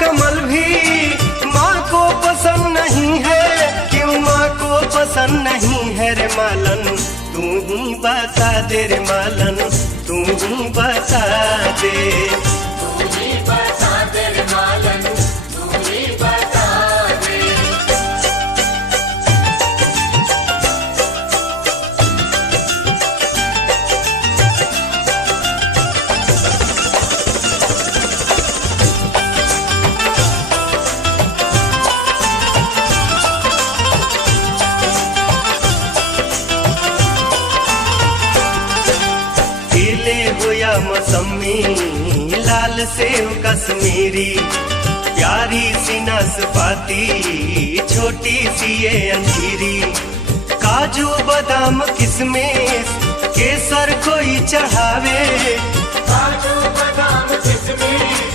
कमल भी माँ को पसंद नहीं है। क्यों माँ को पसंद नहीं है रे मालन, तू ही बता दे रे मालन, तू ही बता दे। तू ही बता दे रे मालन, तू ही बता दे। केले हो या मौसमी, लाल सेव कश्मीरी, प्यारी सी नाशपाती, छोटी सी ये अंजीरी, काजू बादाम किशमिश केसर कोई चढ़ावे, काजू बादाम किशमिश